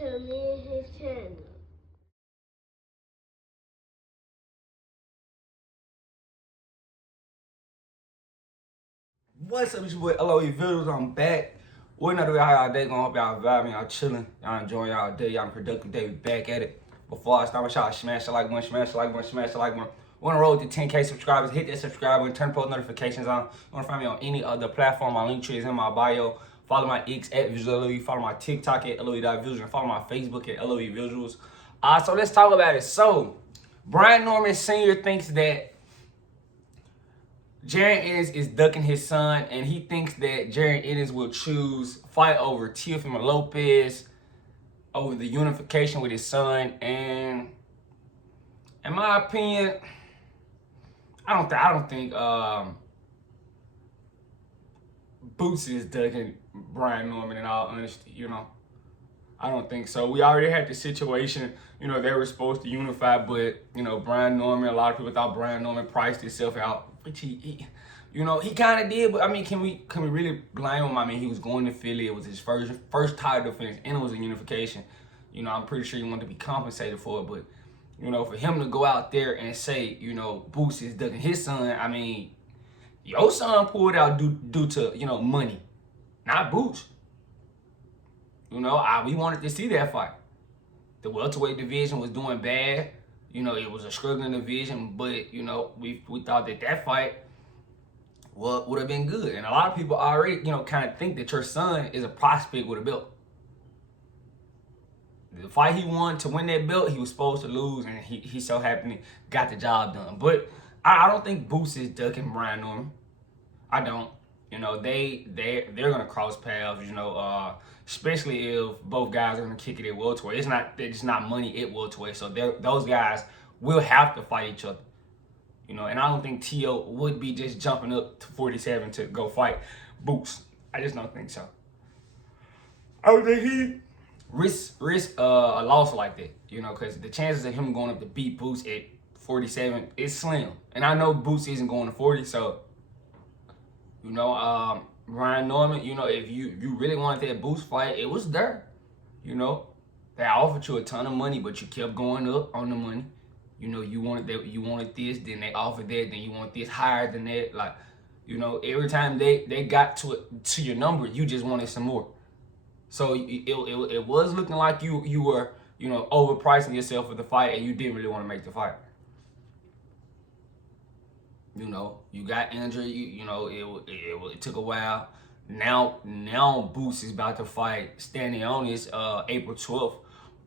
to me and his channel. What's up, it's your boy LOE Videos. I'm back. What another way how y'all day going? Hope y'all vibing, y'all chilling, y'all enjoying y'all day, y'all productive day. We back at it. Before I start, make sure y'all smash the like button, smash the like button, smash the like button. Want to roll to 10K subscribers? Hit that subscribe button, turn post notifications on. You want to find me on any other platform? My link tree is in my bio. Follow my X at Visual LOE. Follow my TikTok at LOE.visuals. And follow my Facebook at LOE Visuals. So let's talk about it. So, Brian Norman Sr. thinks that Jaron Ennis is ducking his son, and he thinks that Jaron Ennis will choose fight over Teofimo Lopez over the unification with his son. And in my opinion, I don't think Boots is ducking Brian Norman. In all honesty, I don't think so. We already had the situation, they were supposed to unify, but, Brian Norman, a lot of people thought Brian Norman priced himself out, which he kind of did, but, I mean, can we really blame him? I mean, he was going to Philly. It was his first title defense, and it was a unification. I'm pretty sure he wanted to be compensated for it, but, for him to go out there and say, Boots is ducking his son, I mean, your son pulled out due to, money, not Boots. We wanted to see that fight. The welterweight division was doing bad. It was a struggling division, but, we thought that fight would have been good. And a lot of people already, kind of think that your son is a prospect with a belt. The fight he won to win that belt, he was supposed to lose, and he so happened got the job done. But I don't think Boots is ducking Brian Norman. I don't. They're gonna cross paths. Especially if both guys are gonna kick it at welterweight. It's not money at welterweight, so those guys will have to fight each other. And I don't think Teo would be just jumping up to 47 to go fight Boots. I just don't think so. I don't think he risk a loss like that. Because the chances of him going up to beat Boots at 47 is slim. And I know Boots isn't going to 40, so. Brian Norman, if you really wanted that Boots fight, it was there. They offered you a ton of money, but you kept going up on the money. You wanted this, then they offered that, then you want this higher than that. Like, every time they got to your number, you just wanted some more. So it was looking like you were, overpricing yourself for the fight, and you didn't really want to make the fight. You got injured. It took a while. Now Boots is about to fight Ennis April 12th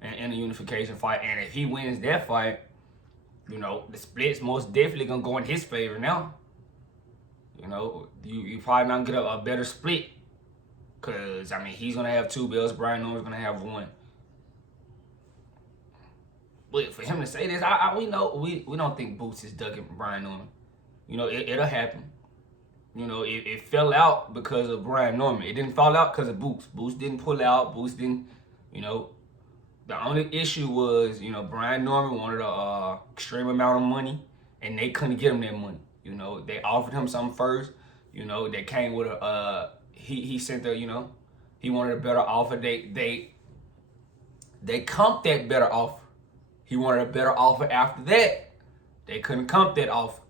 in a unification fight, and if he wins that fight, the split's most definitely gonna go in his favor now. You probably not get a better split, cause I mean he's gonna have 2 belts. Brian Norman's gonna have 1. But for him to say this, we don't think Boots is ducking Brian Norman. It'll happen. It fell out because of Brian Norman. It didn't fall out because of Boots. Boots didn't pull out. Boots didn't, The only issue was, Brian Norman wanted a extreme amount of money, and they couldn't get him that money. They offered him something first. They came with he sent he wanted a better offer. They comped that better offer. He wanted a better offer after that. They couldn't comp that offer.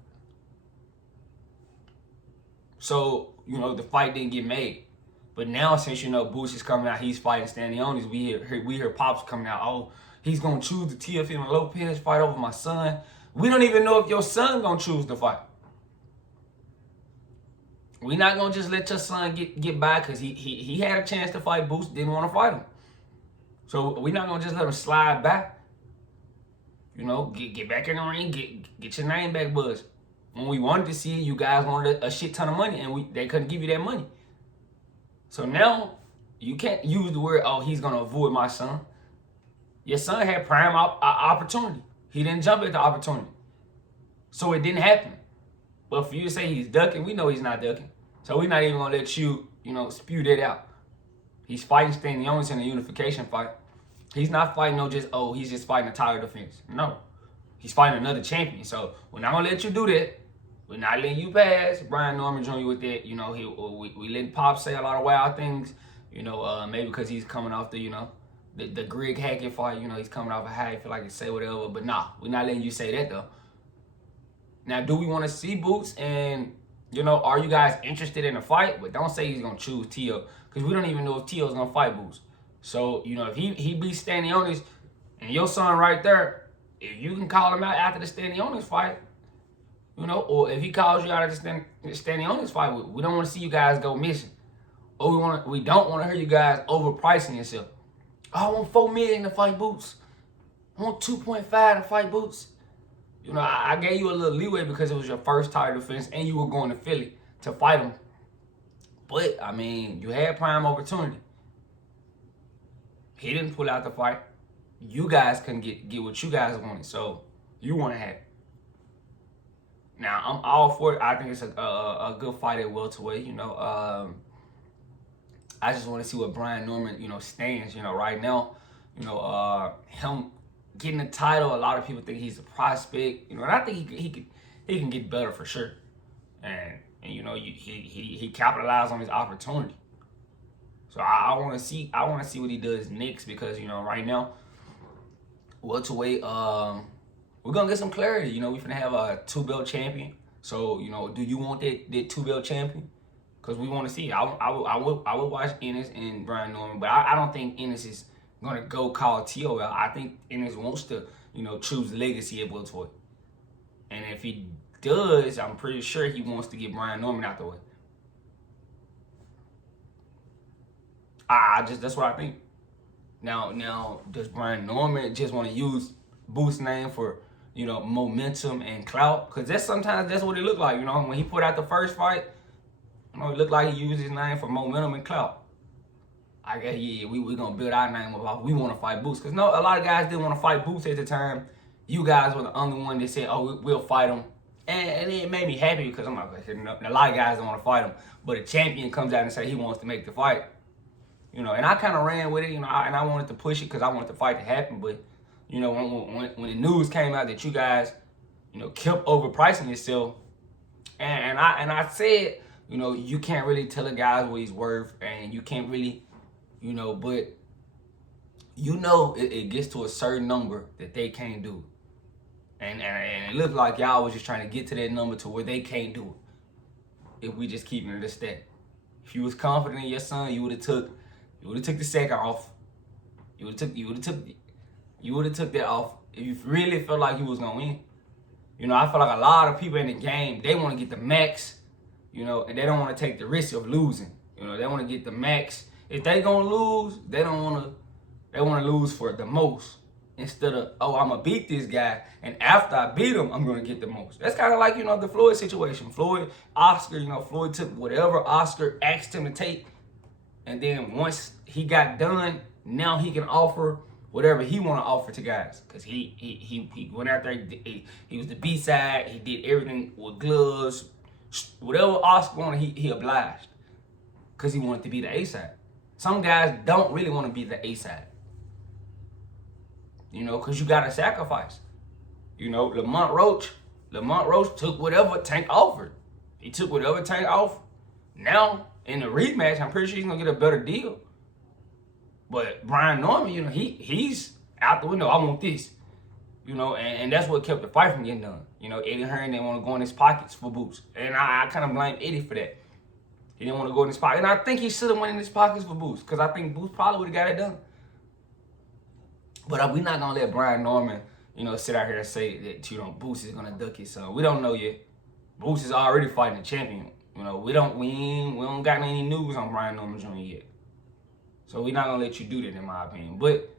So, the fight didn't get made. But now, since, Boots is coming out, he's fighting Ennis, we hear Pops coming out, oh, he's going to choose the Teofimo Lopez fight over my son. We don't even know if your son going to choose the fight. We're not going to just let your son get by because he had a chance to fight Boots, didn't want to fight him. So, we're not going to just let him slide back. Get back in the ring, get your name back, Buzz. When we wanted to see it, you guys wanted a shit ton of money, and they couldn't give you that money. So now, you can't use the word, oh, he's going to avoid my son. Your son had prime opportunity. He didn't jump at the opportunity. So it didn't happen. But for you to say he's ducking, we know he's not ducking. So we're not even going to let you, spew that out. He's fighting Ennis in a unification fight. He's not fighting he's just fighting a title defense. No. He's fighting another champion. So we're not going to let you do that. We're not letting you pass Brian Norman Jr. with that. We letting Pop say a lot of wild things. Maybe because he's coming off the the Greg Hackett fight, you know, he's coming off a high, feel like he say whatever, but nah, we're not letting you say that though. Now, do we want to see Boots? And, you know, are you guys interested in a fight? But don't say he's going to choose Teo, because we don't even know if Teo's going to fight Boots. So, you know, if he beats Stanionis and your son right there, if you can call him out after the Stanionis fight, you know, or if he calls you out of the Stanionis fight, we don't want to see you guys go missing. Or we don't want to hear you guys overpricing yourself. Oh, I want $4 million to fight Boots. I want 2.5 to fight Boots. You know, I gave you a little leeway because it was your first title defense and you were going to Philly to fight him. But, I mean, you had prime opportunity. He didn't pull out the fight. You guys couldn't get what you guys wanted, so you want to have it. Now, I'm all for it. I think it's a good fight at welterweight. You know, I just want to see what Brian Norman, you know, stands. You know, right now, you know, him getting the title, a lot of people think he's a prospect, you know, and I think he can get better for sure. And you know, he capitalized on his opportunity. So I want to see what he does next, because, you know, right now, welterweight, we're gonna get some clarity. You know, we're gonna have a 2-belt champion. So, you know, do you want that 2-belt champion? Because we want to see. I would watch Ennis and Brian Norman, but I don't think Ennis is gonna go call Teo out. I think Ennis wants to, you know, choose legacy at welterweight. And if he does, I'm pretty sure he wants to get Brian Norman out the way. That's what I think. Now, does Brian Norman just want to use Boots' name for, you know, momentum and clout? Because sometimes that's what it looked like. You know, when he put out the first fight, you know, it looked like he used his name for momentum and clout. I guess, yeah, we gonna build our name up. We want to fight Boots, because no, a lot of guys didn't want to fight Boots at the time. You guys were the only one that said, "Oh, we'll fight him," and it made me happy, because I'm like, a lot of guys don't want to fight him, but a champion comes out and say he wants to make the fight, you know. And I kind of ran with it, you know, and I wanted to push it because I wanted the fight to happen. But, you know, when the news came out that you guys, you know, kept overpricing yourself, and I said, you know, you can't really tell a guy what he's worth, and you can't really. You know, but you know it gets to a certain number that they can't do. And it looked like y'all was just trying to get to that number to where they can't do it. If we just keep it at that. If you was confident in your son, you would have took the second off. You would have took that off if you really felt like you was gonna win. You know, I feel like a lot of people in the game, they want to get the max, you know, and they don't want to take the risk of losing. You know, they want to get the max. If they gonna lose, they want to lose for the most, instead of, oh, I'm gonna beat this guy, and after I beat him, I'm gonna get the most. That's kind of like, you know, the Floyd situation. Oscar, you know, Floyd took whatever Oscar asked him to take, and then once he got done, now he can offer whatever he want to offer to guys, because he went out there, he was the B side, he did everything with gloves, whatever Oscar wanted, he obliged, because he wanted to be the A side. Some guys don't really want to be the A side, you know, because you got to sacrifice. You know, Lamont Roach took whatever Tank offered. He took whatever Tank offered. Now, in the rematch, I'm pretty sure he's going to get a better deal. But Brian Norman, you know, he's out the window. I want this. You know, and that's what kept the fight from getting done. You know, Eddie Hearn didn't want to go in his pockets for Boots. And I kind of blame Eddie for that. He didn't want to go in his pocket. And I think he should have went in his pockets for Boots, because I think Boots probably would have got it done. But we're not going to let Brian Norman, you know, sit out here and say that, you know, Boots is going to duck his son. We don't know yet. Boots is already fighting the champion. You know, we don't got any news on Brian Norman Jr. yet. So we're not going to let you do that, in my opinion. But,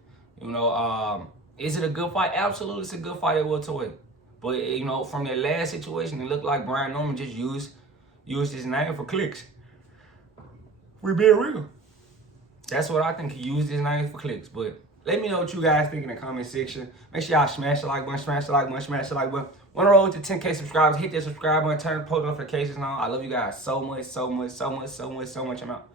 you know, is it a good fight? Absolutely, it's a good fight at welterweight. But, you know, from that last situation, it looked like Brian Norman just used his name for clicks. We being real. That's what I think. He used his name for clicks. But let me know what you guys think in the comment section. Make sure y'all smash the like button, smash the like button, smash the like button. Want to roll to 10K subscribers? Hit that subscribe button, turn post notifications on. I love you guys so much, so much, so much, so much, so much. I'm out.